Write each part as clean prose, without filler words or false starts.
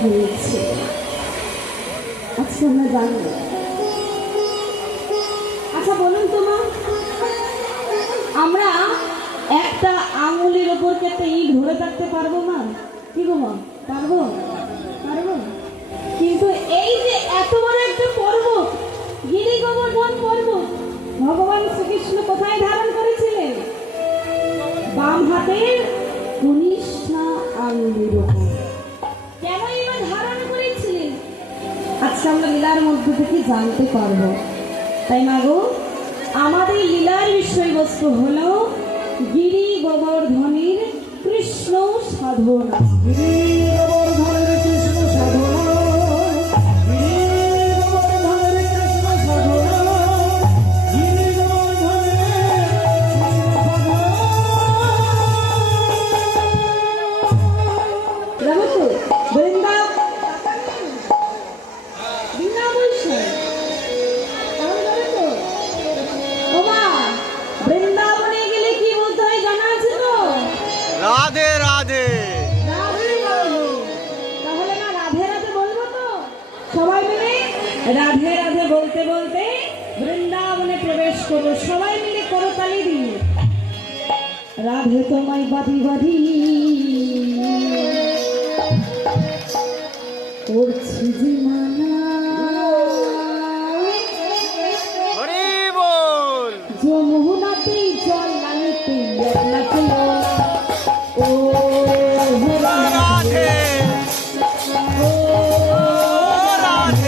হয়েছে। আচ্ছা আমরা জানবো। আচ্ছা বলুন তো মা, আমরা একটা আঙুলের ওপর কি একটা ইট ধরে থাকতে পারবো মা? কি গো মা, পারবো? পারবো। কিন্তু এই যে এত বড় একটা পর্বত, গিরি গোবর্ধন পর্বত, ভগবান শ্রীকৃষ্ণ কোথায় ধারণ করেছিলেন? বাম হাতের কনিষ্ঠা আঙুলের ওপর। কেন এবার ধারণ করেছিলেন? আচ্ছা আমরা লীলার মধ্যে থেকে জানতে পারবো। তাই মা গো, আমাদের লীলার বিষয়বস্তু হলো গিরি গোবর্ধনের কৃষ্ণ সাধনা। বৃন্দাবনে গেলে কি বলতে হয় জানা আছে তো? রাধে রাধে। রাধে রাধে। তাহলে না রাধে রাধে বলবো তো সবাই মিলে? রাধে রাধে বলতে বলতে বৃন্দাবনে প্রবেশ করবো। সবাই মিলে করতালি দিয়ে রাধে তোমায় বাঁধি বাঁধি করছি যে মানা, যমুনাতেই জল নামিতে নাচে ও রাধে ও রাধে।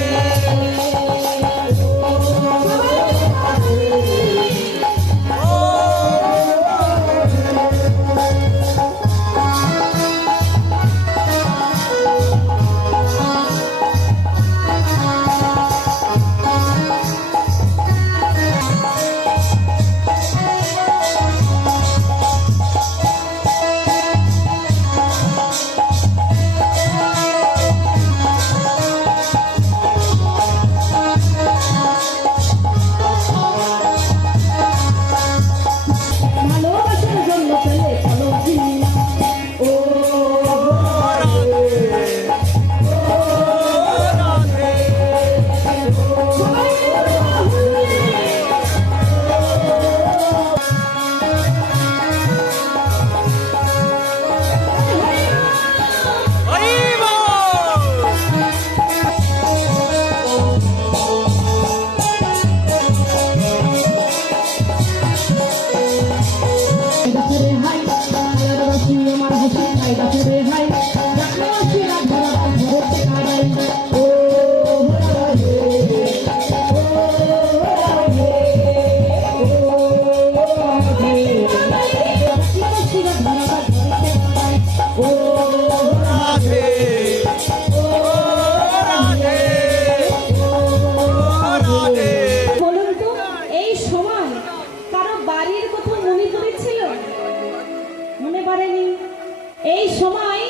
এই সময়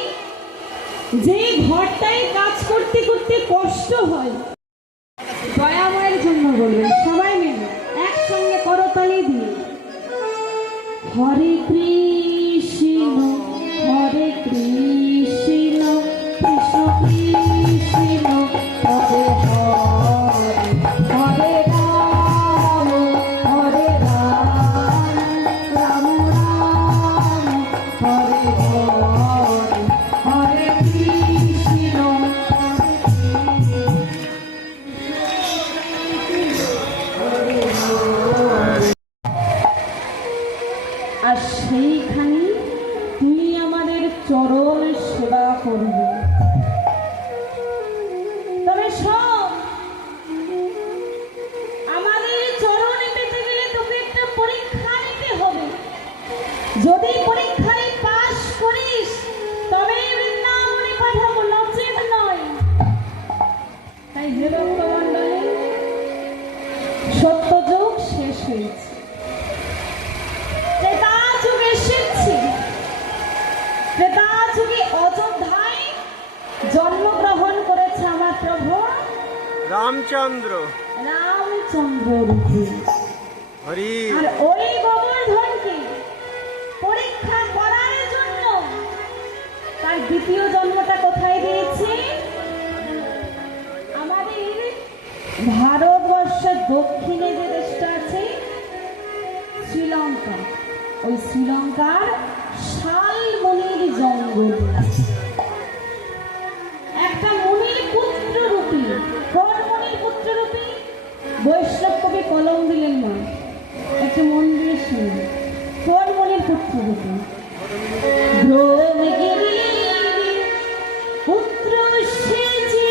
যে ঘরটায় কাজ করতে করতে কষ্ট হয়, দয়াময়ের জন্য বলবেন সবাই মিলে একসঙ্গে করতালি দিয়ে হরে কৃষ্ণ হরে কৃষ্ণ কৃষ্ণ কৃষ্ণ হরে হরে হরে রাম হরে রাম রাম রাম হরে হরে হরে কৃষ্ণ। আর সেইখানে তুমি আমাদের চরণ সেবা করবে। তবে সব আমাদের চরণে পেতে গেলে তোকে একটা পরীক্ষা নিতে হবে। যদি পরীক্ষায় পাশ করিস তবে বৃন্দাবনে পাঠাবো, নচেত নয়। তাই হে ভক্তমণ্ডলী, সত্যযুগ শেষ হয়েছে, ত্রেতাযুগ এসেছে। ত্রেতাযুগে অযোধ্যায় জন্মগ্রহণ করেছে আমার প্রভু রামচন্দ্র। রূপে। হরি। আর ওই গোবর্ধনকে পরীক্ষা করার জন্য তার দ্বিতীয় জন্মটা কোথায় দিয়েছে? ওই শ্রীলঙ্কার শালবনির জঙ্গল। একটা মুনির পুত্র রূপী, কোন মুনির পুত্র রূপী? বৈষ্ণব কবি কলম দিলেন না, একটু মন দিয়ে শুনুন। কোন মুনির পুত্র রূপী? ব্রহ্মগিরি পুত্র সেজে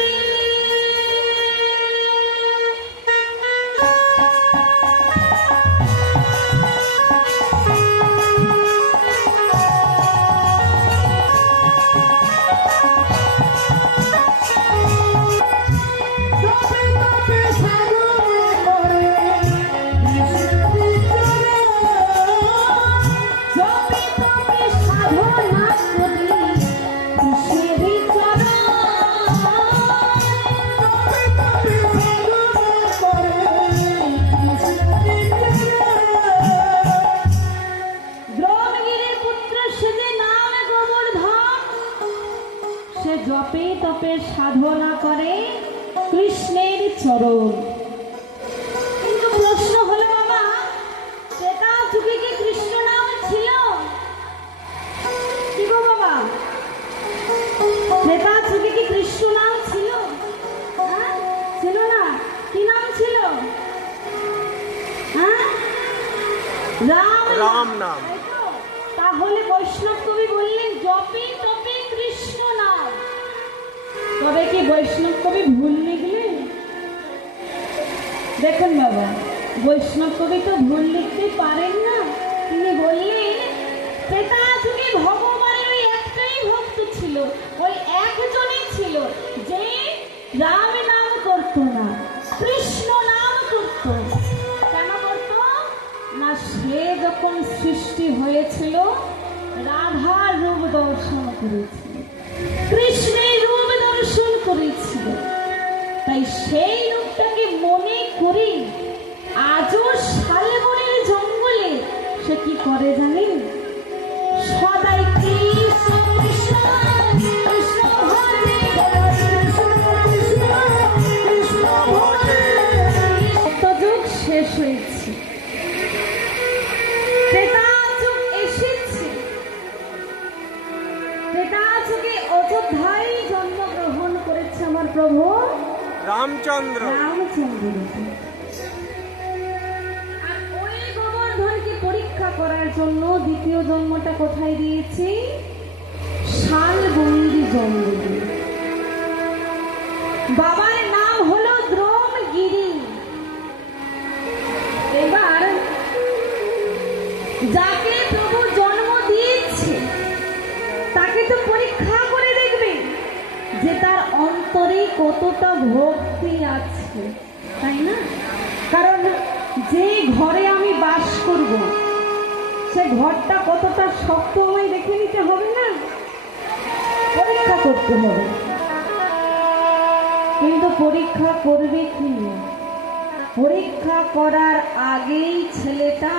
জপে তপে সাধনা করে কৃষ্ণের চরণ। কিন্তু প্রশ্ন হলো বাবা, সেটা যুগে কি কৃষ্ণ নাম ছিল? কি গো বাবা, সেটা যুগে কি কৃষ্ণ নাম ছিল? হ্যাঁ, ছিল না। কি নাম ছিল? হ্যাঁ, রাম নাম। তাহলে বৈষ্ণব কবি বললেন জপে তপে কৃষ্ণ নাম। তবে কি বৈষ্ণব কবি ভুল লিখলেন? দেখুন বাবা, বৈষ্ণব কবি তো ভুল লিখতে পারেন না। তিনি বললেন সেটা যুগে ভগবানের ওই একটাই ভক্ত ছিল, ওই একজনই ছিল যে রাম নাম করত না, কৃষ্ণ নাম করত। কেন করত না? সে যখন সৃষ্টি হয়েছিল রাধার রূপ দর্শন করেছিল, কৃষ্ণের রূপ দর্শন করেছিল। তাই সেই রূপটাকে মনে করি আজও শালবনের জঙ্গলে সে কি করে জানেন? সদাই কৃষ্ণ কৃষ্ণ কৃষ্ণ হরে কৃষ্ণ হরে। যুগ শেষ হয়েছে, যুগ এসেছে। যুগে অযোধ্যায় জন্মগ্রহণ করেছে আমার প্রভু রামচন্দ্র। আর ওই গোবর্ধনকে পরীক্ষা করার জন্য দ্বিতীয় জন্মটা কোথায় দিয়েছি? শালবন্দি জঙ্গলে। বাবার নাম হলো দ্রোণগিরি। এবার যাকে প্রভু জন্ম দিয়েছে তাকে তো পরীক্ষা করে দেখবে যে তার অন্তরে কতটা ভক্তি আছে, তাই না? কারণ যে ঘরে আমি বাস করব সে ঘরটা কতটা শক্ত আমায় দেখে নিতে হবে না? পরীক্ষা করতে হবে। কিন্তু পরীক্ষা করবে কি? পরীক্ষা করার আগেই ছেলেটা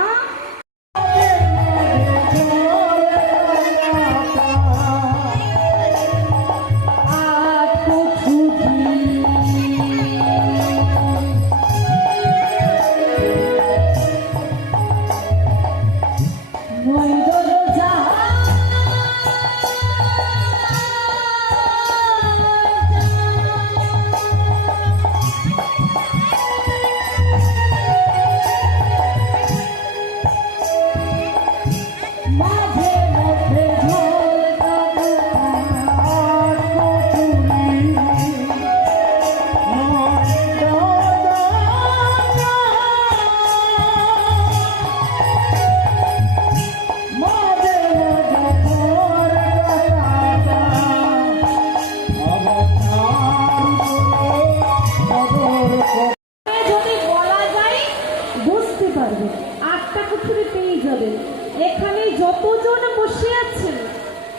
এখানে যতজন বসে আছেন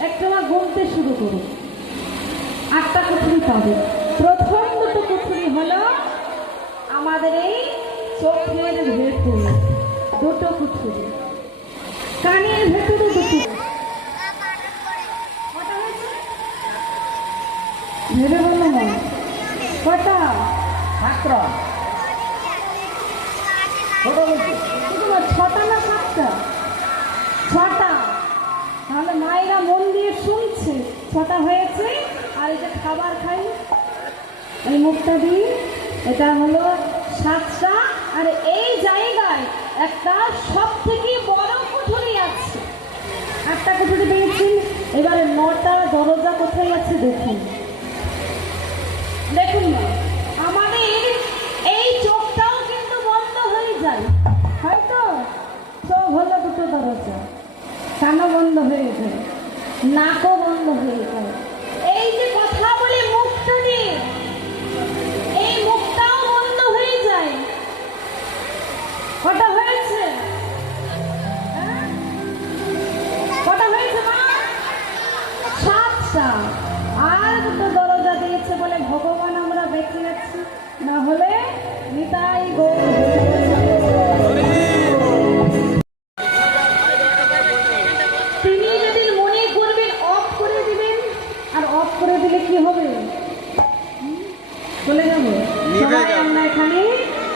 একটা গুনতে শুরু করুন, 8টা কুঠুরি পাবে। প্রথম দুটো কুঠুরি হলো আমাদের এই চোখের ভেতর দুটো কুঠুরি, কানের ভেতরে দুটো। ভেবে বললো না কটা? 7টা। 6টা না 7টা? 6 আমার মায়েরা মন দিয়ে শুনছে। ছটা হয়েছে, আর এই যে খাবার খাই এই মুখটা দিই, এটা হলো 7টা। আর এই জায়গায় একটা সব থেকে বড় কুঠুরি আছে, একটা কুঠুরি পেয়েছি। এবারে 9টা দরজা কোথায় আছে দেখুন, দেখুন না, আমাদের এই চোখটাও কিন্তু বন্ধ হয়ে যায়, হয়তো চোখ হলো 2টো দরজা, কানও বন্ধ হয়ে যায়, নাকও বন্ধ হয়ে যায়। এই যে কথা বলে মুখটা দিয়ে, এই মুখটাও বন্ধ হয়ে যায়। কটা হয়েছে? হ্যাঁ? কটা হয়েছে মা? 7টা। আর 2টো দরজা দিয়েছে বলে ভগবান আমরা বেঁচে আছি, না হলে নিতাই গৌর। তিনি যদি মনে করবেন অফ করে দিবেন, আর অফ করে দিলে কি হবে? চলে যাবো সবাই আমরা এখানে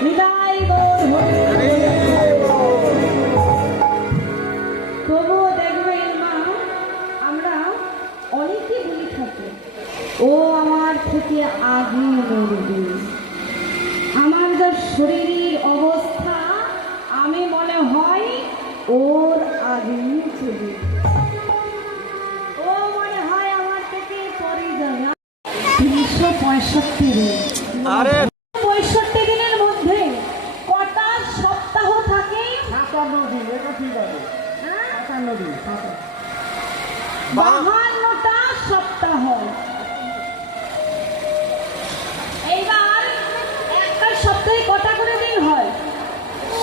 নিতাই গৌর। তবুও দেখবেন মা, আমরা অনেকে বলি থাকি ও আমার থেকে আগে মরবে, আমার যা শরীরের অবস্থা আমি মনে হয় ওর আগেই চলে, ও মনে হয় আমার থেকে পরে যাবে। 365 দিন, 65 দিনের মধ্যে কটা সপ্তাহ থাকে? 57 দিন। এটা ঠিক আছে, 57 দিন। 52টা সপ্তাহ। এইবার একটা সপ্তাহে কটা করে দিন হয়?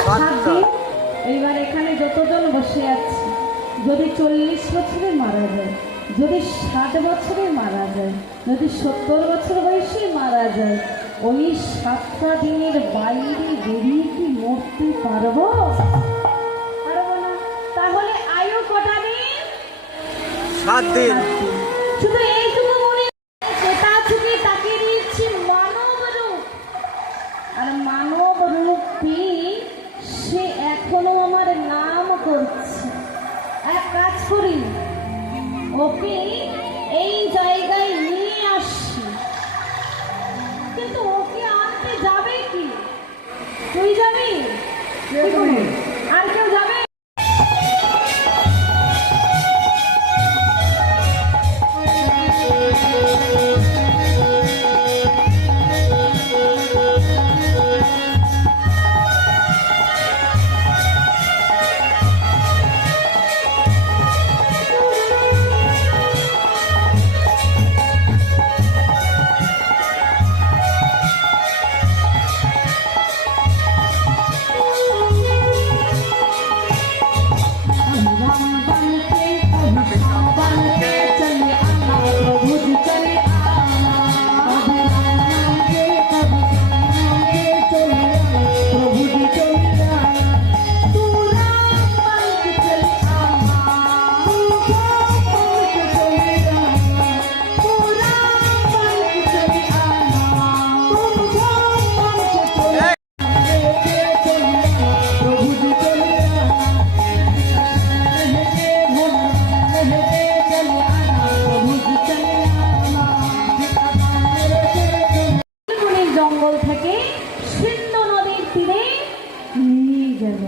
7 দিন। এইবার এখানে যতজন বসে আছে, যদি 40 বছরে মারা যায়, যদি 60 বছরে মারা যায়, যদি 70 বছর বয়সে মারা যায়, ওই 7টা দিনের বাইরে বেরিয়ে কি মরতে পারবো? পারবো না। তাহলে আয়ু কটা দিন? 7 দিন। শুধু এইটুকু মনে, সেটা থেকে তাকে দিচ্ছি মানব রূপ, আর মানব রূপী সে এখনো আমার নাম করছে। এক কাজ করি, ওকে এই জায়গায় নিয়ে আসছি, কিন্তু ওকে আনতে যাবে কি? তুই যাবি? আর কেউ যাবে? জঙ্গল থেকে সিন্ধু নদীর তীরে নিয়ে গেল,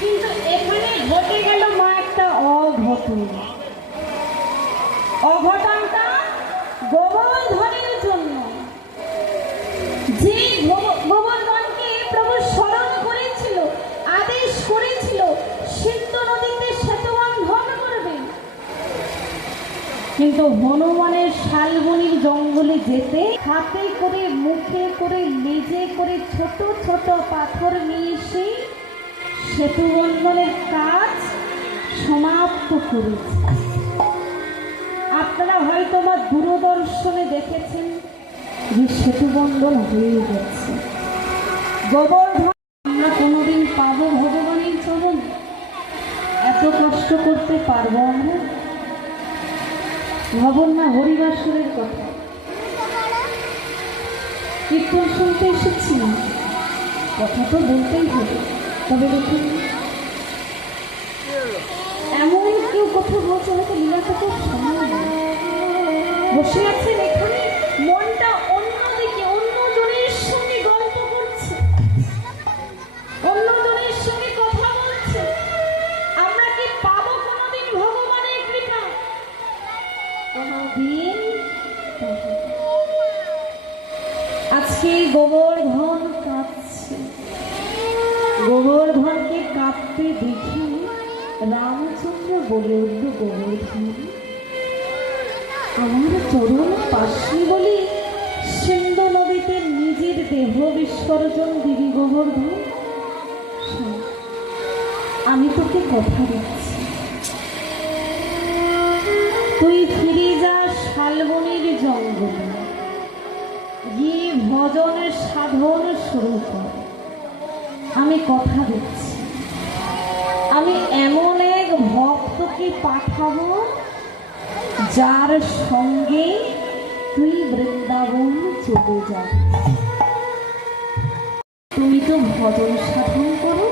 কিন্তু এখানে ঘটে গেল মা একটা অঘটন। অঘটনটা গোবর্ধনের জন্য। যে গোবর্ধনকে প্রভু স্মরণ করেছিল, আদেশ করেছিল সিন্ধু নদীতে সেতু বন্ধন করবে, কিন্তু হনুমানের শালবনির জঙ্গলে যেতে হাতে করে, মুখে করে, লেজে করে ছোট ছোট পাথর নিয়ে এসে সেতু বন্ধনের কাজ সমাপ্ত করেছে। আপনারা হয়তো আমার দূরদর্শনে দেখেছেন যে সেতু বন্ধন হয়ে গেছে। গোবর্ধন আমরা কোনোদিন পাবো ভগবানের চরণ? এত কষ্ট করতে পারবো আমরা? ভাবুন না হরিবাসরের কথা, কীর্তন শুনতে এসেছি, কথা তো বলতেই হবে। তবে দেখুন এমন কেউ কথা বলছে হয়তো লীলাটা খুব সময় নেই। বসে আছেন এখানে, মনটা অন্যদিকে, অন্যজনের সঙ্গে গল্প করছে, অন্যজনের সঙ্গে কথা বলছে। আমরা কি পাবো কোনোদিন ভগবানের কৃপা? কোনোদিন পাবো না। আজকে গোবর্ধন কাঁদছে। গোবর্ধনকে কাঁদতে দেখি রামচন্দ্র বলে উঠল, গোবর্ধন আমার চরণ পাশে বলে সিন্ধু নদীতে নিজের দেহ বিসর্জন দিবি গোবর্ধন? শোন, আমি তোকে কথা দিচ্ছি, তুই ফিরে যা শালবনের জঙ্গলে, গিয়ে ভজনের সাধন শুরু কর। আমি কথা দিচ্ছি, আমি এমন এক ভক্তকে পাঠাবো যার সঙ্গে তুই বৃন্দাবন চলে যাবি। তুমি তো ভজন সাধন করো,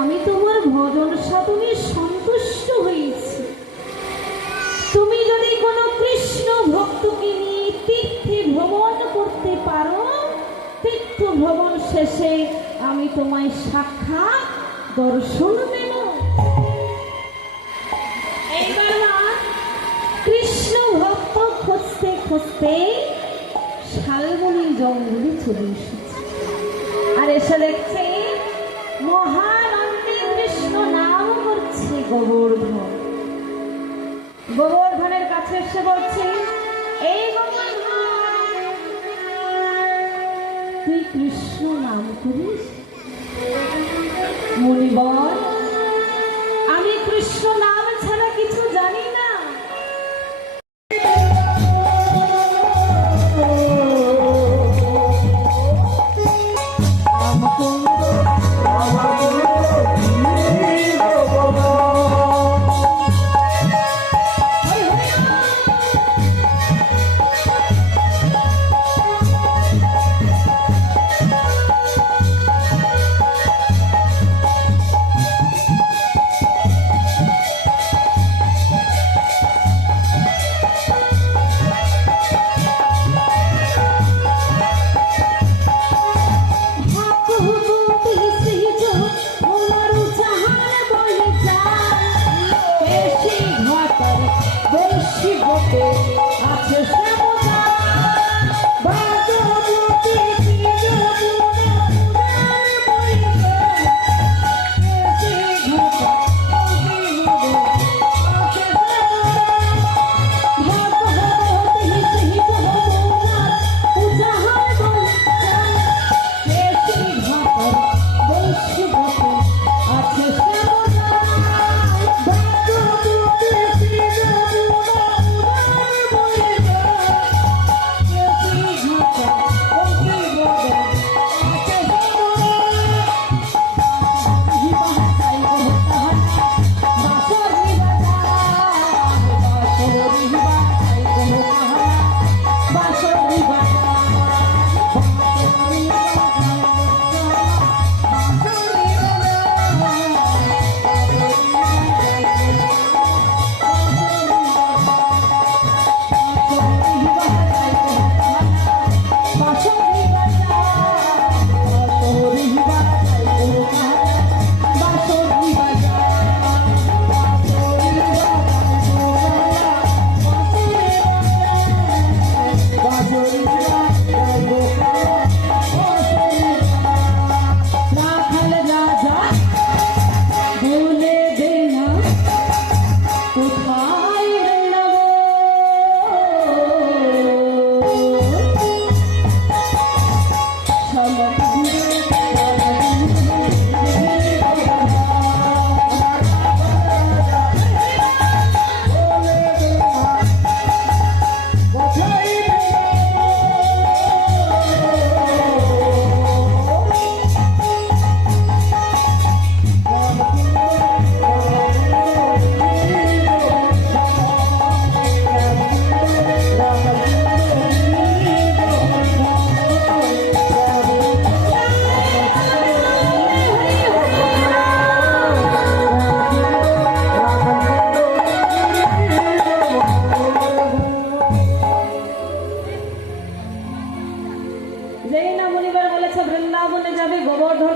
আমি তোমার ভজন সাধনে সন্তুষ্ট হয়েছি। তুমি যদি কোনো কৃষ্ণ ভক্তকে নিয়ে তীর্থে ভ্রমণ করতে পারো, তীর্থ ভ্রমণ শেষে আমি তোমায় সাক্ষাৎ দর্শন দেব। এইবার কৃষ্ণ ভক্ত খুঁজতে খুঁজতে শালবনী জঙ্গলে চলে এসেছে, আর এসে দেখছে মহানন্দে কৃষ্ণ নাম করছে গোবর্ধন। গোবর্ধনের কাছে এসে বলছে, এই গোবর্ধন, তুই কৃষ্ণ নাম করিস? মুনিবর, আমি কৃষ্ণ নাম ছাড়া কিছু জানি না।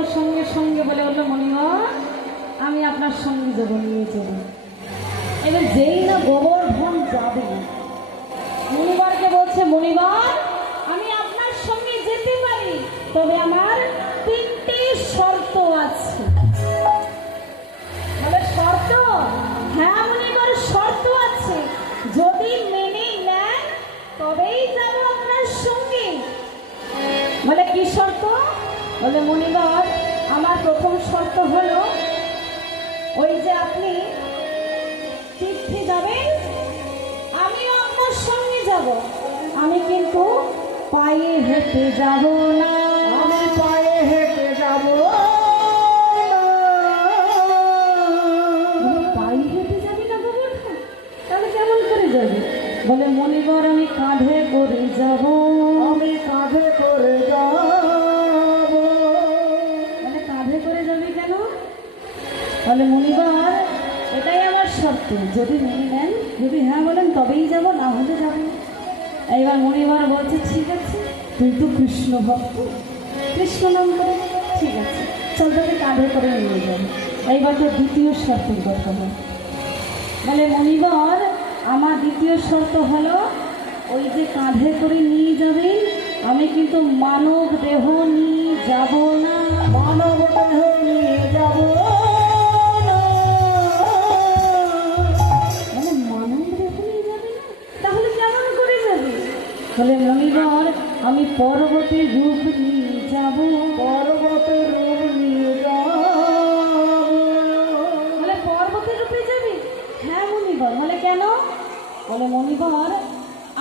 মণিবর সঙ্গে সঙ্গে বলে বললো, মণিবর আমি আপনার সঙ্গে যাবো, নিয়ে যাবো। এবার যেই না গোবর্ধন যাবে, মণিবরকে বলছে, মণিবর আমি আপনার সঙ্গে যেতে পারি, তবে আমার 3টে শর্ত আছে। বলে শর্ত? হ্যাঁ মণিবর, শর্ত আছে, যদি মেনে নেন তবেই যাব আপনার সঙ্গে। বলে কি শর্ত? বলে মণিবর আমার প্রথম শর্ত হলো, ওই যে আপনি তীর্থে যাবেন, আমিও আপনার সঙ্গে যাব, আমি কিন্তু পায়ে হেঁটে যাব না। আমি পায়ে হেঁটে যাব বলে, পায়ে হেঁটে যাবি না গোবর্ধন? তাহলে কেমন করে যাবি? বলে মণিবর আমি কাঁধে করে যাব। আমি কাঁধে করে যাব। বলে কাঁধে করে যাবি কেন? বলে মণিবর এটাই আমার শর্ত, যদি মেনে নেন, যদি হ্যাঁ বলেন তবেই যাব, না হলে যাব না। এইবার মণিবর বলছে, ঠিক আছে, তুই তো কৃষ্ণ ভক্ত, কৃষ্ণ নাম করে, ঠিক আছে চল তোকে কাঁধে করে নিয়ে যাবো। এইবার তো দ্বিতীয় শর্তের কথা বল। বলে মণিবর আমার দ্বিতীয় শর্ত হলো, ওই যে কাঁধে করে নিয়ে যাবেন, আমি কিন্তু মানব দেহ নিয়ে যাব না। মানব দেহ নিয়ে যাব না। মানে মানব দেহ নিয়ে যাবে না? তাহলে কেমন করে যাবে? বলে মণিবর আমি পর্বতের রূপ নিয়ে যাব। পর্বতের রূপ নিয়ে যাব। বলে পর্বতের রূপে যাবি? হ্যাঁ মণিবর। বলে কেন? বলে মণিবর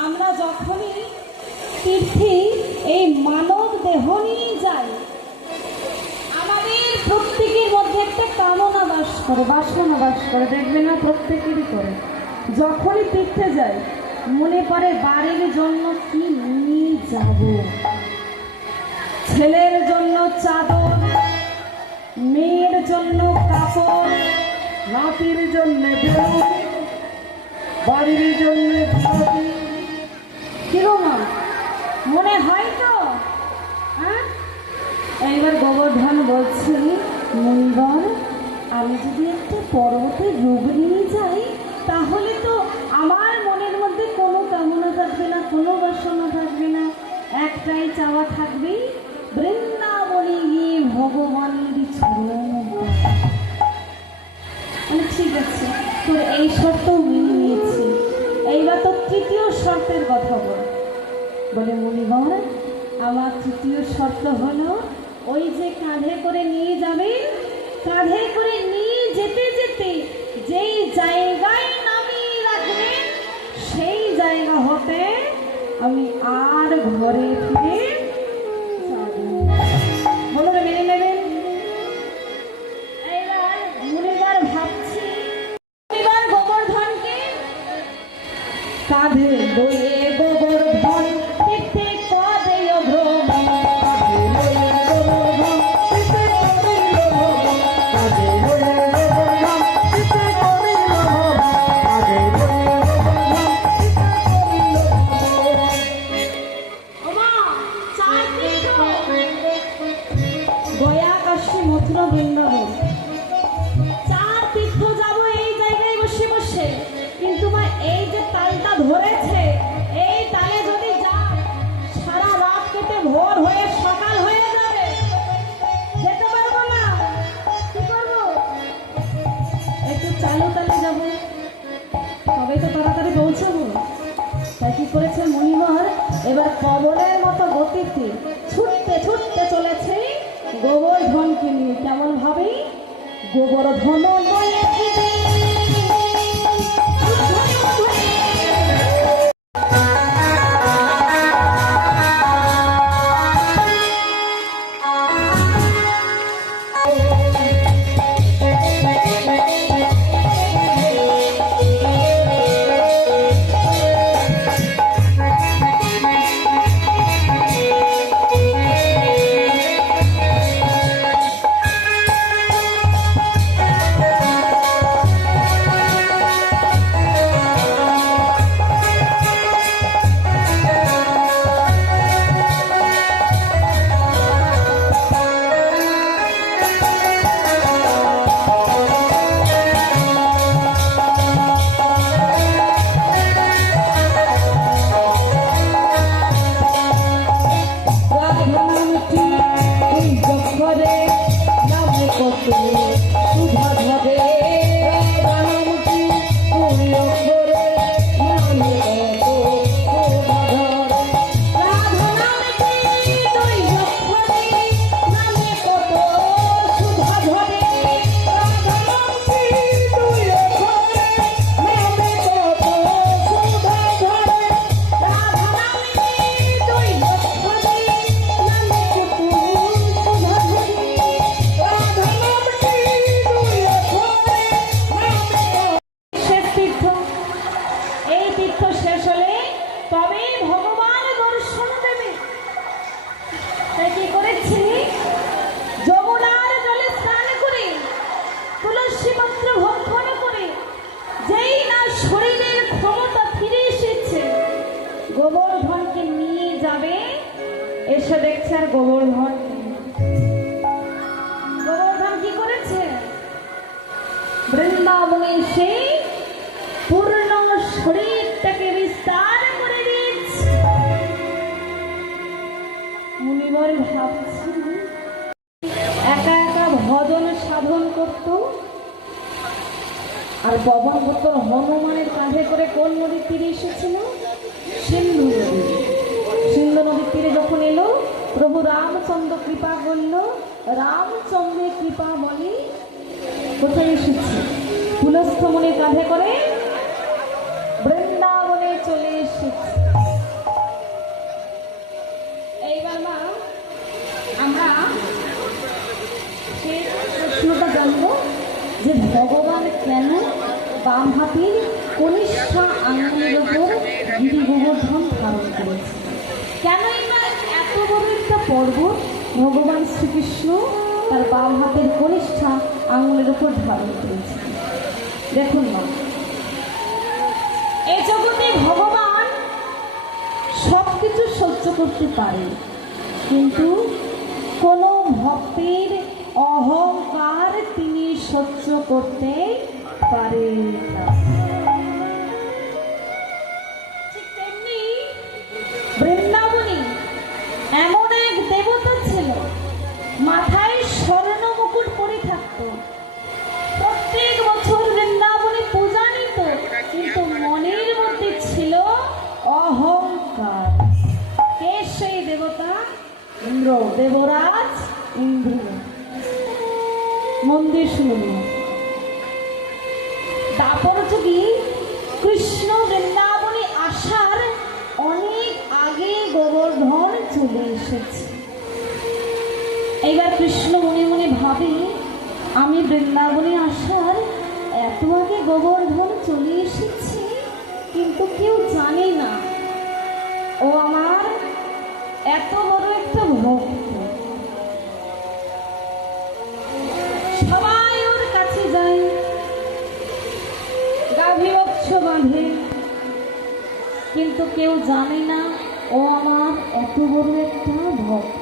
আমরা যখনই তীর্থে এই মানব দেহ নিয়ে যাই, আমাদের প্রত্যেকের মধ্যে একটা কামনা বাস করে, বাসনা বাস করে, দেখবে না প্রত্যেকেরই করে। যখনই তীর্থে যাই মনে পড়ে বাড়ির জন্য কি নিয়ে যাব, ছেলের জন্য চাদর, মেয়ের জন্য কাপড়, নাতির জন্য বেরু, বাড়ির জন্য ভাতি। কি গো মা, মনে হয় তো? হ্যাঁ? এইবার গোবর্ধন বলছি, মণিবর আমি যদি একটা পর্বতের রূপ নিয়ে যাই, তাহলে তো আমার মনের মধ্যে কোনো কামনা থাকবে না, কোনো বাসনা থাকবে না, একটাই চাওয়া থাকবে, বৃন্দাবনে গিয়ে ভগবানের চরণ। ঠিক আছে, তোর এই শর্ত মেনে নিয়েছি। এইবার তো তৃতীয় শর্তের কথা বল। বলে মণিবর আমার তৃতীয় শর্ত হলো, ওই যে কাঁধে করে নিয়ে যাবে, কাঁধে করে নিয়ে যেতে যেতে যেই জায়গায় নামিয়ে রাখবেন, সেই জায়গা হতে আমি আর ঘরে ফিরে যাব না। বলো রে, মেনে নেবেন? এইবার মণিবার ভাবছি, মণিবার গোবর্ধনকে কাঁধে বয়ে গোবর্ধন তীর্থে করে ভ্রমণ। ওমা, চার তীর্থ, গয়া, কাশী, মথুরা, বৃন্দাবন, চার তীর্থ যাবো এই জায়গায় বসে বসে। কিন্তু মা এই যে তালটা ধরেছে, এই তালে যদি যাই, সারা রাত কেটে ভোর হয়ে সকাল হয়ে যাবে, যেতে পারবো না। কি করবো? একটু চালু তালে যাবো, তবে তো তাড়াতাড়ি পৌঁছাবো। তাই কি করেছে মণিবর, এবার কবলের মতো গতিতে ছুটতে ছুটতে চলেছে গোবর্ধনকে নিয়ে। কেমন ভাবে? গোবর্ধন বলে দিবে। তবে ভগবান দর্শন দেবে। তাই কি করেছে, যমুনার জলে স্নান করে তুলসী পত্র ভক্ষণ করে যেই না শরীরের ক্ষমতা ফিরে এসেছে, গোবর্ধনকে নিয়ে যাবে। এসে দেখছে আর গোবর্ধন কি করেছে, বৃন্দাবনে সেই পূর্ণ শরীরটাকে বিস্তার করে দিয়েছে। মুনিবর ভাবছে, একা একা ভজন সাধন করত, আর পবন পুত্র হনুমানের কাঁধে করে কোন নদীর তীরে এসেছিল, সিন্ধু নদী। সিন্ধু নদীর তীরে যখন এলো, প্রভু রামচন্দ্র কৃপা করল। রামচন্দ্রের কৃপা বলি কোথায় এসেছে, পুলস্থ মনে কাঁধে করে বৃন্দাবনে চলে এসেছে। এইবার মা আমরা সেই প্রশ্নটা জানবো যে ভগবান কেন বাম হাতের কনিষ্ঠা আঙুলের ওপর গিরি গোবর্ধন ধারণ করেছে, কেন এবার এত বড় একটা পর্বত ভগবান শ্রীকৃষ্ণ তার বাম হাতের কনিষ্ঠা আঙুলের ওপর ধারণ করেছে। দেখুন না, এই জগতে ভগবান সবকিছু সহ্য করতে পারে, কিন্তু কোন ভক্তের অহংকার তিনি সহ্য করতে পারেন না। ঠিক তেমনি বৃন্দাবনে এমন এক দেবতা ছিল, মাথায় স্বর্ণ মুকুট পরে থাকতো, প্রত্যেক বছর বৃন্দাবনে পূজা নিত, কিন্তু মনের মধ্যে ছিল অহংকার। কে সেই দেবতা? ইন্দ্র, দেবরাজ ইন্দ্র। মন্দির শুনুন, তারপর যুগে কৃষ্ণ বৃন্দাবনে আসার অনেক আগে গোবর্ধন চলে এসেছে। এইবার কৃষ্ণ মনে মনে ভাবে, আমি বৃন্দাবনে আসার এত আগে গোবর্ধন চলে এসেছে, কিন্তু কেউ জানে না ও আমার এত বড় একটা ভক্ত। সবাই ওর কাছে যায়, গাভী বৎস বাঁধে, কিন্তু কেউ জানে না ও আমার এত বড় একটা ভক্ত।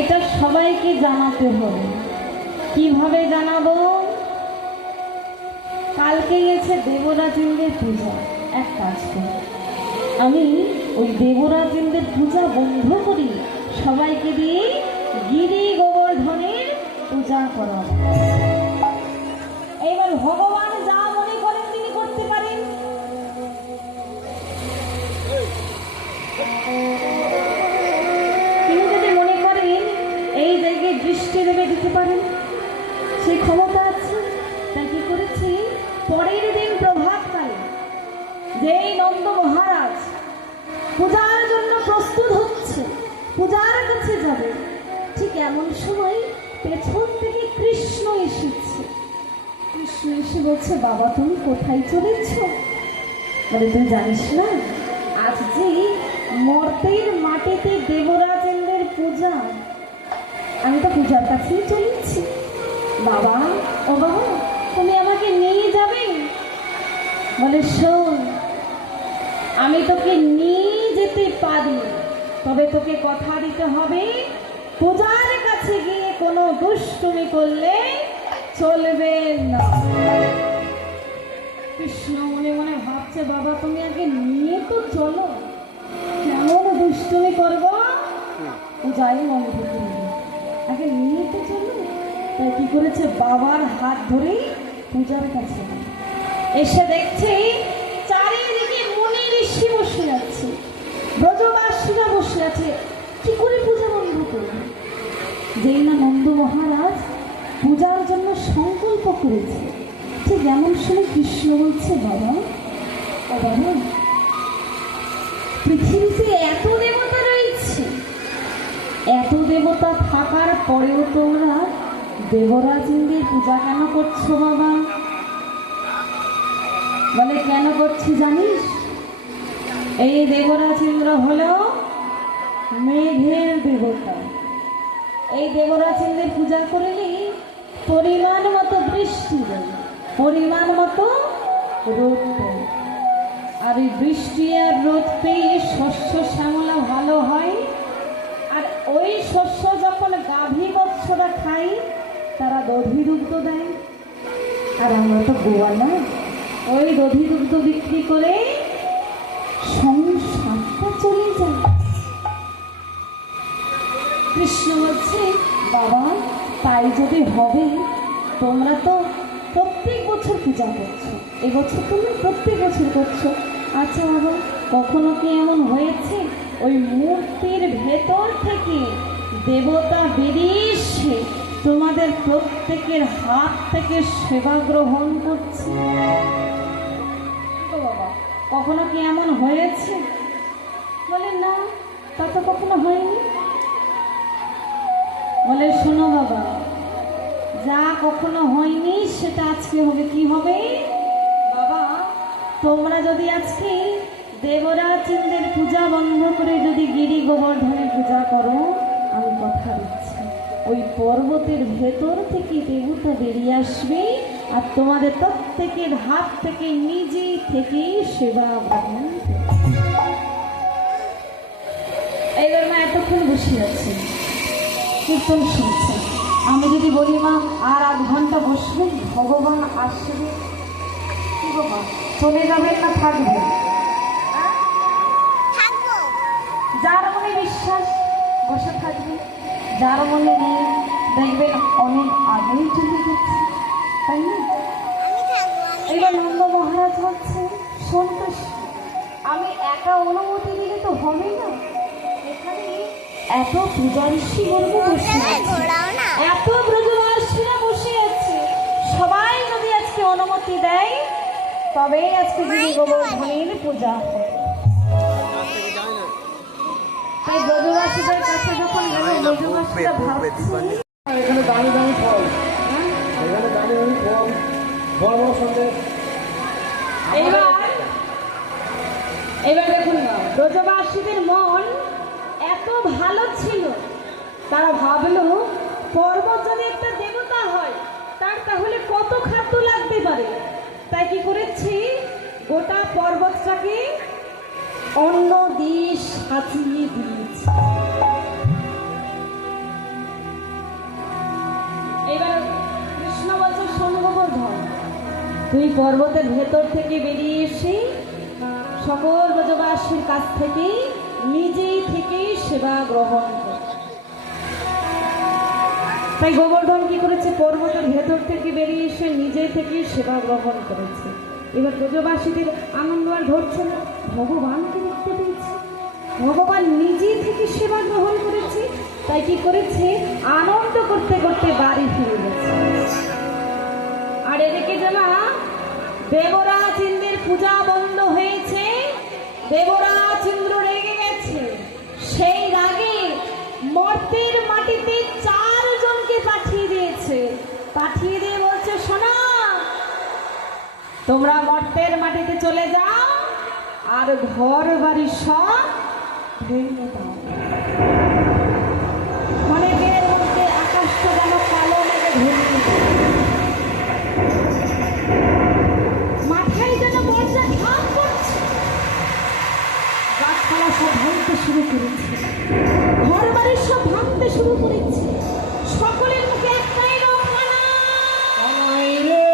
এটা সবাইকে জানাতে হবে। কিভাবে জানাবো? কালকে গেছে দেবরাজেন্দ্রের পূজা, এক কাজ করি, আমি ওই দেবরাজেন্দ্রের পূজা বন্ধ করি, সবাইকে দিয়ে গিরি গোবর্ধনের পূজা করাবো। এইবার ভগবান যা মনে করেন তিনি করতে পারেন। তিনি যদি মনে করেন এই জায়গায় দৃষ্টি দেবে দিতে পারেন, সেই ক্ষমতা আছে। তাই কি করেছি, পরের দিন প্রভাতকালে যেই নন্দ মহারাজ পূজার জন্য প্রস্তুত হচ্ছে, পূজার কাছে যাবে, ঠিক এমন সময় পেছন থেকে কৃষ্ণ এসেছে। কৃষ্ণ এসে বলছে, বাবা তুমি কোথায় চলেছ? বলে, তুই জানিস না আজ যে মর্তের মাটিতে দেবরাজেন্দ্রের পূজা, আমি তো পূজার কাছেই চলেছি। বাবা, ও বাবা তুমি আমাকে নিয়ে যাবে? বলে, শোন, আমি তোকে নিয়ে যেতে পারি, তবে তোকে কথা দিতে হবে পূজার কাছে গিয়ে কোনো দুষ্টুমি করলে চলবে না। কৃষ্ণ মনে মনে ভাবছে, বাবা তুমি আগে নিয়ে তো চলো, কেমন দুষ্টুমি করবো, পূজাই মনে থেকে আগে নিয়ে তো চলো। তাই কি করেছে, বাবার হাত ধরেই পূজার কাছে এসে দেখছে চারিদিকে মুনি ঋষি বসে আছে, ব্রজবাসীরা বসে আছে, কি করে পূজা বন্ধ করবে? যেই না নন্দ মহারাজ পূজার জন্য সংকল্প করেছে, ঠিক এমন সময় কৃষ্ণ বলছে, বাবা, ও বাবা, পৃথিবীতে এত দেবতা রয়েছে, এত দেবতা থাকার পরেও তোমরা দেবরাজেন্দ্রের পূজা কেন করছো বাবা? বলে, কেন করছি জানিস? এই দেবরাজ ইন্দ্র হলো মেঘের দেবতা। এই দেবরাজ ইন্দ্রের পূজা করলে পরিমাণ মতো বৃষ্টি দেয়, পরিমাণ মতো রোদ দেয়। আর এই বৃষ্টি আর রোদ পেয়ে শস্য শ্যামলা ভালো হয়। আর ওই শস্য যখন গাভী বৎসরা খাই তারা দধি দুগ্ধ দেয়। আর আমরা তো গোয়ালা, ওই দধি দুগ্ধ বিক্রি করে সংসারটা চলে যায়। কৃষ্ণ বলছে, বাবা তাই যদি হবে, তোমরা তো প্রত্যেক বছর পূজা করছো, এবছর তুমি প্রত্যেক বছর করছো। আচ্ছা বাবা, কখনো কি এমন হয়েছে ওই মূর্তির ভেতর থেকে দেবতা বেরিয়ে এসে তোমাদের প্রত্যেকের হাত থেকে সেবা গ্রহণ করছে? বাবা কখনো কি এমন হয়েছে? বলে না, তা তো কখনো হয়নি। বলে শোনো বাবা, যা কখনো হয়নি সেটা আজকে হবে। কি হবে বাবা? তোমরা যদি আজকে দেবরাজ ইন্দ্রের পূজা বন্ধ করে যদি গিরি গোবর্ধনের পূজা করো, আমি কথা দিচ্ছি ওই পর্বতের ভেতর থেকে দেবতা বেরিয়ে আসবে আর তোমাদের প্রত্যেকের হাত থেকে নিজেই থেকে সেবা গ্রহণ করবে। এইবার মা এতক্ষণ বসে আছে, কীর্তন শুনছে। আমি যদি বলি মা আর আধ ঘন্টা বসবেন, ভগবান আসবে, কি বাবা চলে যাবেন না থাকবেন? যার মনে বিশ্বাস বসে থাকবে, যার মনে নেই দেখবেন অনেক আগেই চলে গেছে, তাই না? এবার নন্দ মহারাজ হচ্ছে সন্তুষ্ট। আমি একা অনুমতি দিলে তো হবে না, এখানে এত পূজারীষী বলবো বসে আছে, এত ব্রজবাসীরা বসে আছে, সবাই যদি আজকে অনুমতি দেয় তবেই আজকে গিরি গোবর্ধনের পূজা হবে। তাই ব্রজবাসীদের কাছে যখন গেল, ব্রজবাসীরা ভাবছে এখানে দামি দামি ফল, এখানে দামি দামি ফল, বড় বড় সন্দেশ। এবার দেখুন না, ব্রজবাসীদের মন এত ভালো ছিল, তারা ভাবলো পর্বত যদি একটা দেবতা হয় তার তাহলে কত খাদ্য লাগতে পারে। তাই কি করেছি, গোটা পর্বতটাকে অন্ন দিয়ে সাজিয়ে দিয়েছে। এবার কৃষ্ণ বলছে, শোন গোবর্ধন, তুই পর্বতের ভেতর থেকে বেরিয়ে এসে সকল ব্রজবাসীর কাছ থেকে নিজেই থেকে সেবা গ্রহণ কর। তাই গোবর্ধন কি করেছে, পর্বতের ভেতর থেকে বেরিয়ে এসে নিজে থেকে সেবা গ্রহণ করেছে। এবার ব্রজবাসীদের আনন্দ আর ধরছে না, ভগবানকে দেখতে পেয়েছে, ভগবান নিজে থেকে সেবা গ্রহণ করেছে। তাই কি করেছে, আনন্দ করতে করতে বাড়ি ফিরে গেছে। আর এদিকে যেমন দেবরাজ ইন্দ্রের পূজা বন্ধ হয়েছে, দেবরাজ ইন্দ্র রেগে গেছে। সেই রাগে মর্তের মাটিতে 4 জনকে পাঠিয়ে দিয়েছে। পাঠিয়ে দিয়ে বলছে, শোনা, তোমরা মর্তের মাটিতে চলে যাও আর ঘর বাড়ি সব ভেঙে দাও। অনেকের মধ্যে আকাশটা যেন কালো মেঘে ঢেকে যায়, মাথায় যেন বর্ষা ঝাঁপ করছে, গাছপালা সব ভাঙতে শুরু করেছে, ঘর বাড়ি সব ভাঙতে শুরু করেছে। সকলের মুখে একটাই রব, কানাই রে,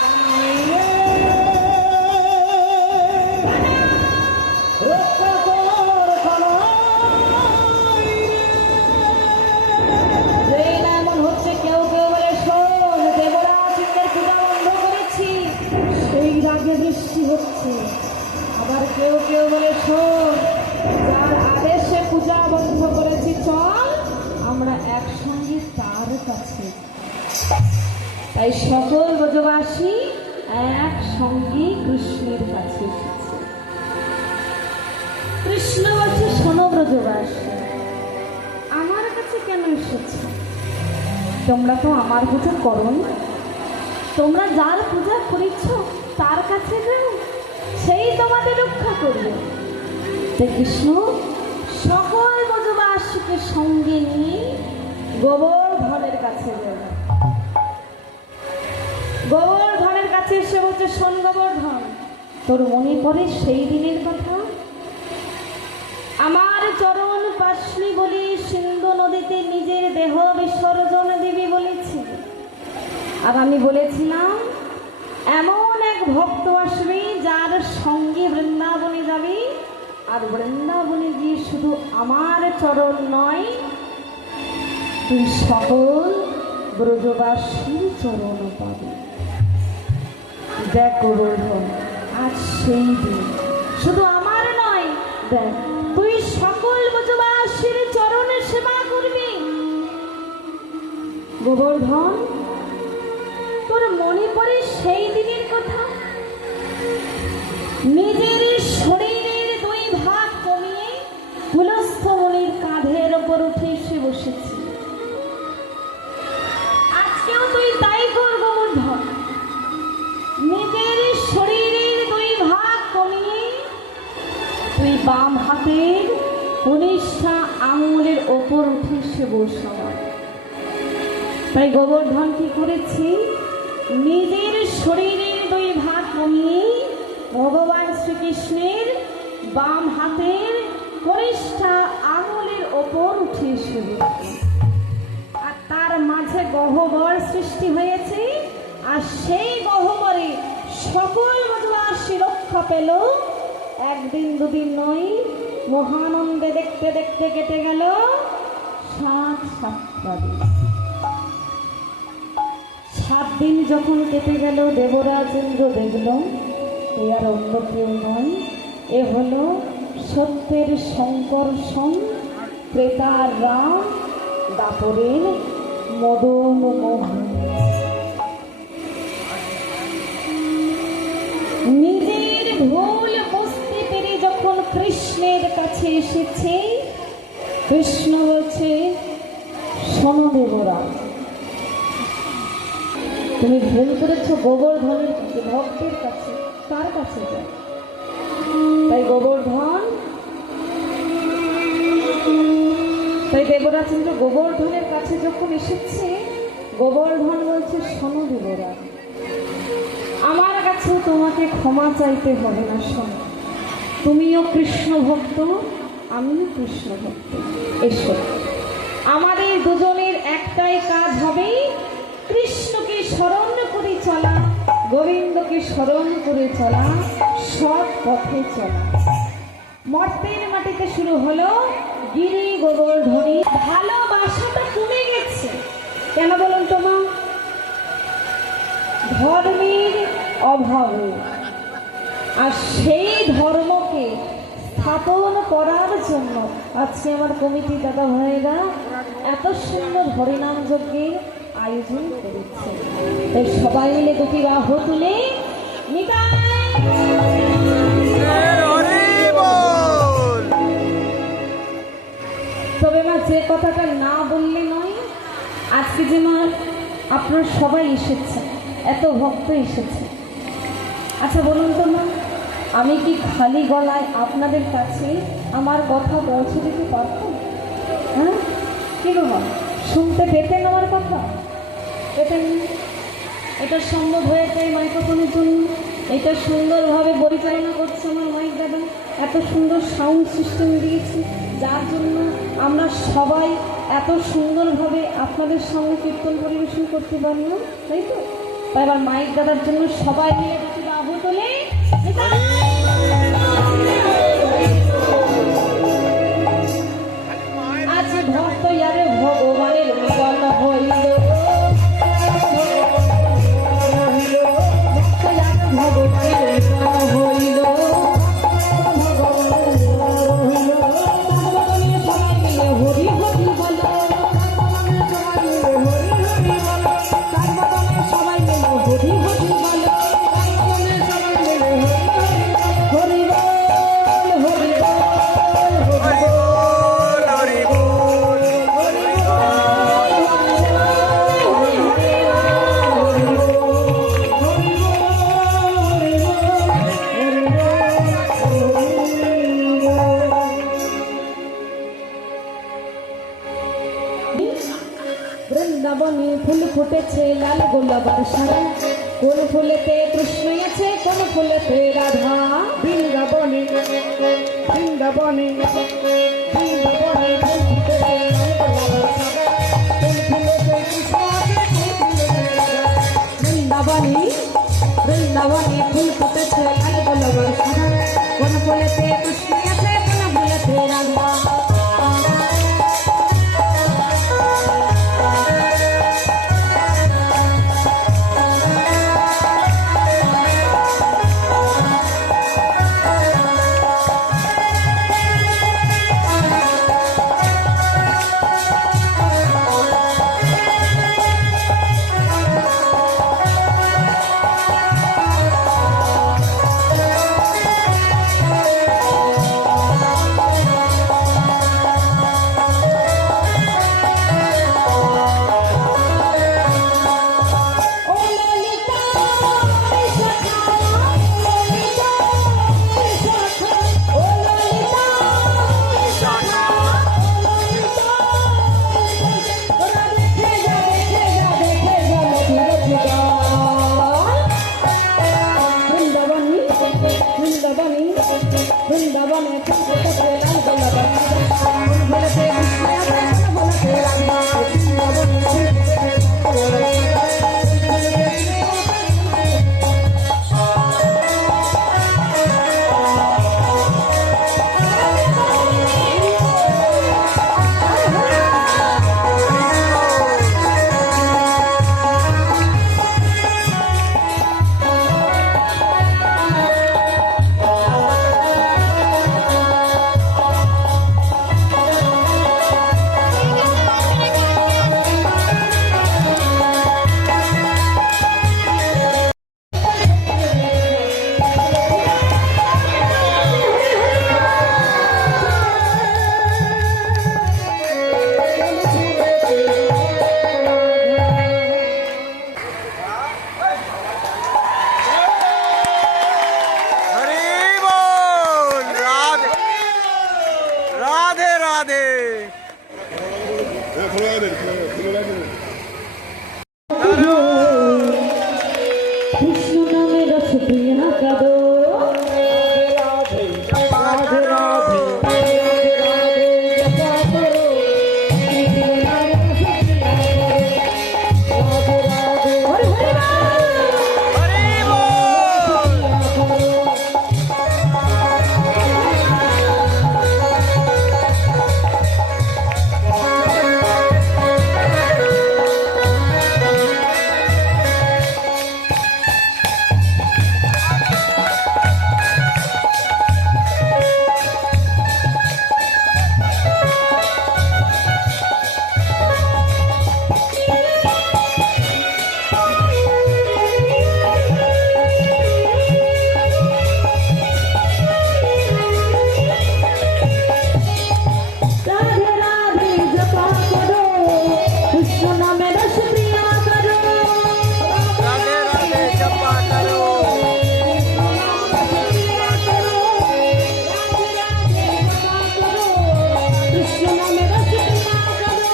কানাই রে, রক্ষা কর কানাই রে। এই না এমন হচ্ছে, কেউ কেউ বলে শোন, দেবরাজ ইন্দ্রের পূজা বন্ধ করেছি সেই রাগে বৃষ্টি হচ্ছে। আবার কেউ কেউ বলে শোন, যার আদেশে পূজা বন্ধ করেছি, চল আমরা একসঙ্গে তার কাছে। তাই সকল ব্রজবাসী একসঙ্গে কৃষ্ণের কাছে এসেছে। কৃষ্ণ বলছে, শোনো ব্রজবাসী, আমার কাছে কেন এসেছ? তোমরা তো আমার পুজো করো না, তোমরা যার পূজা করিচ্ছ তার কাছে যাও, সেই তোমাদের রক্ষা করবে। তাই কৃষ্ণ সকল ব্রজবাসীকে সঙ্গে নিয়ে গোবর্ধনের কাছে গেল। গোবর্ধনের কাছে এসে বলছে, শোন গোবর্ধন, তোর মনে পড়ে সেই দিনের কথা? আমার চরণ পাশনি বলি সিন্ধু নদীতে নিজের দেহ বিসর্জন দিবি বলেছি, আর আমি বলেছিলাম এমন এক ভক্ত আসবে যার সঙ্গে বৃন্দাবনে যাবি, আর বৃন্দাবনে গিয়ে শুধু আমার চরণ নয়, তুই সকল ব্রজবাসীর চরণ পাবি। দেখ গোবর্ধন, আজ সেই দিন, শুধু আমার নয়, দেখ তুই সকল ব্রজবাসীর চরণে সেবা করবি। গোবর্ধন, তোর মনে পড়ে সেই দিনের কথা? নিজের শরীরের দুই ভাগ কমিয়ে পুলস্থ মনির কাঁধের ওপর উঠে এসে বসেছি। আজকেও তুই তাই কর গোবর্ধন, নিজের শরীরের দুই ভাগ কমিয়ে তুই বাম হাতের কনিষ্ঠা আঙুলের ওপর উঠে এসে বসা। তাই গোবর্ধন কি করেছি, নিজের শরীরের দুই ভাগ কমিয়ে ভগবান শ্রীকৃষ্ণের বাম হাতের কনিষ্ঠা আঙুলের ওপর উঠে এসে বসেছি। আর তার মাঝে গহ্বর সৃষ্টি হয়েছে, আর সেই গহ্বরে সকল ব্রজবাসী রক্ষা পেল। একদিন দুদিন নয়, মহানন্দে দেখতে দেখতে কেটে গেল 7 দিন। 7 দিন যখন কেটে গেল, দেবরাজ ইন্দ্র দেখল এ আর অন্য কেউ নয়, এ হলো সত্যের শঙ্কর্ষণ, ত্রেতার রাম, দাপরের মদন মোহন। নিজের ভুল বুঝতে পেরে যখন কৃষ্ণের কাছে এসেছে, কৃষ্ণ বলছে, শোনো দেবরাজ, তুমি ভুল করেছো গোবর্ধনের কাছে, ভক্তের কাছে, তার কাছে যাও। তাই দেবরাজ ইন্দ্র গোবর্ধনের কাছে যখন এসেছে, গোবর্ধন বলছে, শোনো দেবরাজ, আমার কাছে তোমাকে ক্ষমা চাইতে হবে না। শোনো, তুমিও কৃষ্ণ ভক্ত, আমিও কৃষ্ণ ভক্ত। এসো, আমাদের দুজনের একটাই কাজ হবে, কৃষ্ণকে স্মরণ করে চলা, গোবিন্দকে স্মরণ করে চলা, সৎ পথে চলা। মর্তের মাটিতে শুরু হলো গিরি গোবর্ধনী। ভালোবাসাটা কমে গেছে কেন বলুন তো মা? ধর্মের অভাবে। আর সেই ধর্মকে স্থাপন করার জন্য আজকে আমার কমিটি দাদা ভাইরা এত সুন্দর হরিনাম যজ্ঞের আয়োজন করেছে। তাই সবাই মিলে দুটি বাহু তুলে তবে মা যে কথাটা না বললে নয়, আজকে যে মা আপনারা সবাই এসেছে, এত ভক্ত এসেছে, আচ্ছা বলুন তো মা, আমি কি খালি গলায় আপনাদের কাছে আমার কথা পৌঁছে দিতে পারতাম? হ্যাঁ, কি গো মা, শুনতে পেতেন আমার কথা? পেতেন? এটা সম্ভব হয়েছে এই মাইক্রোফোনের জন্য। এটা সুন্দরভাবে পরিচালনা করছে আমার মাইক দাদা, এত সুন্দর সাউন্ড সিস্টেম দিয়েছে, যার জন্য আমরা সবাই এত সুন্দরভাবে আপনাদের সঙ্গে কীর্তন পরিবেশন করতে পারলাম, তাই তো? তাই এবার মাইক দাদার জন্য সবাই মিলে দুটি বাহু তোলে। আজ ভক্ত ইয়ারে ভগবানের মিলন হইল, ভগবানের মিলন হইল, সবাই মিলে হরি হরি বলো, সবাই মিলে হরি হরি বলো, ফুলেতে কৃষ্ণ আছে, কোন ফুলেতে রাধা। বৃন্দাবনে বৃন্দাবনে বৃন্দাবনে কোন ফুলেতে কৃষ্ণ আছে, কোন ফুলেতে রাধা। বৃন্দাবনী বৃন্দাবনী ফুল ফুটেছে লাল গোলাপের সাদা, কোন ফুলেতে কৃষ্ণ আছে, কোন ফুলেতে রাধা। বৃন্দাবনে ফুল ফুটেছে লাল গোলাপের সাদা, কোন ফুলেতে কৃষ্ণ আছে, কোন ফুলেতে রাধা। বৃন্দাবনে ফুল ফুটেছে লাল গোলাপের হরি বল। রাধে রাধে রাধে। কৃষ্ণ নামে রস প্রিয়া কাদো, রাধে রাধে রাধে জপা করো, কৃষ্ণ নামে রস প্রিয়া করো। রাধে রাধে হরি বল। রাধে রাধে জপা করো, কৃষ্ণ নামে রস প্রিয়া করো। রাধে রাধে জপা করো। কৃষ্ণ নামে রস প্রিয়া করো।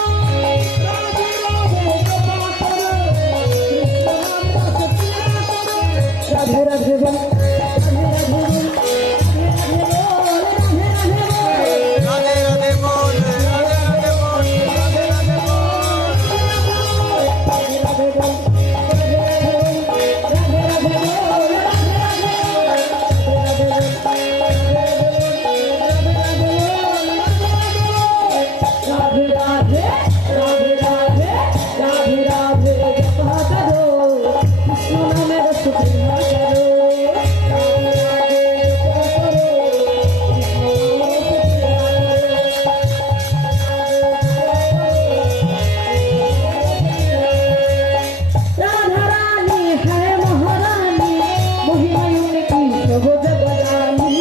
রাধে রাধে বল, রাধে রাধে বল। রাধে রাধে বল। রাধে রাধে বল। রাধে রাধে রাধে রাধে রাধে রাধে জপা করো, কৃষ্ণ নামে রস প্রিয়া করো। राधा रानी है महारानी, महिमा उनकी सब जग जानी।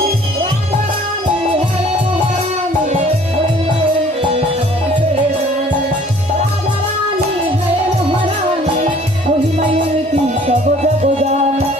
राधा रानी है महारानी, महिमा उनकी सब जग जानी।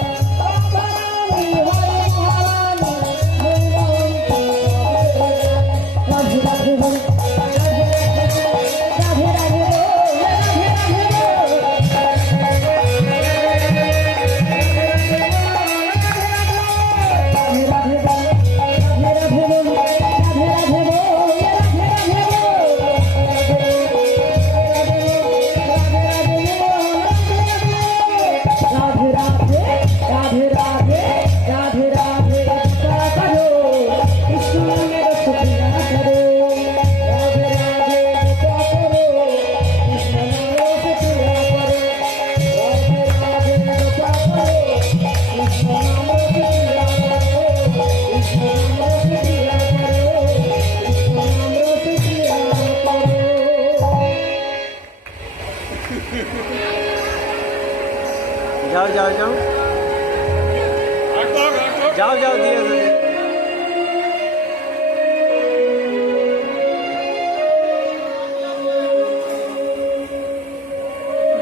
যাও যাও দিয়ে দেবে।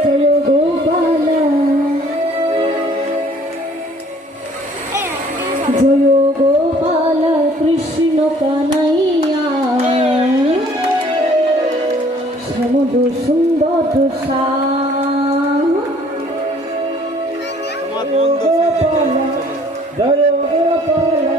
জয় গোপাল জয় গোপাল কৃষ্ণ কানাইয়া সমুদ সুন্দর শ্যাম তোমার বন্ধু জয় গোপাল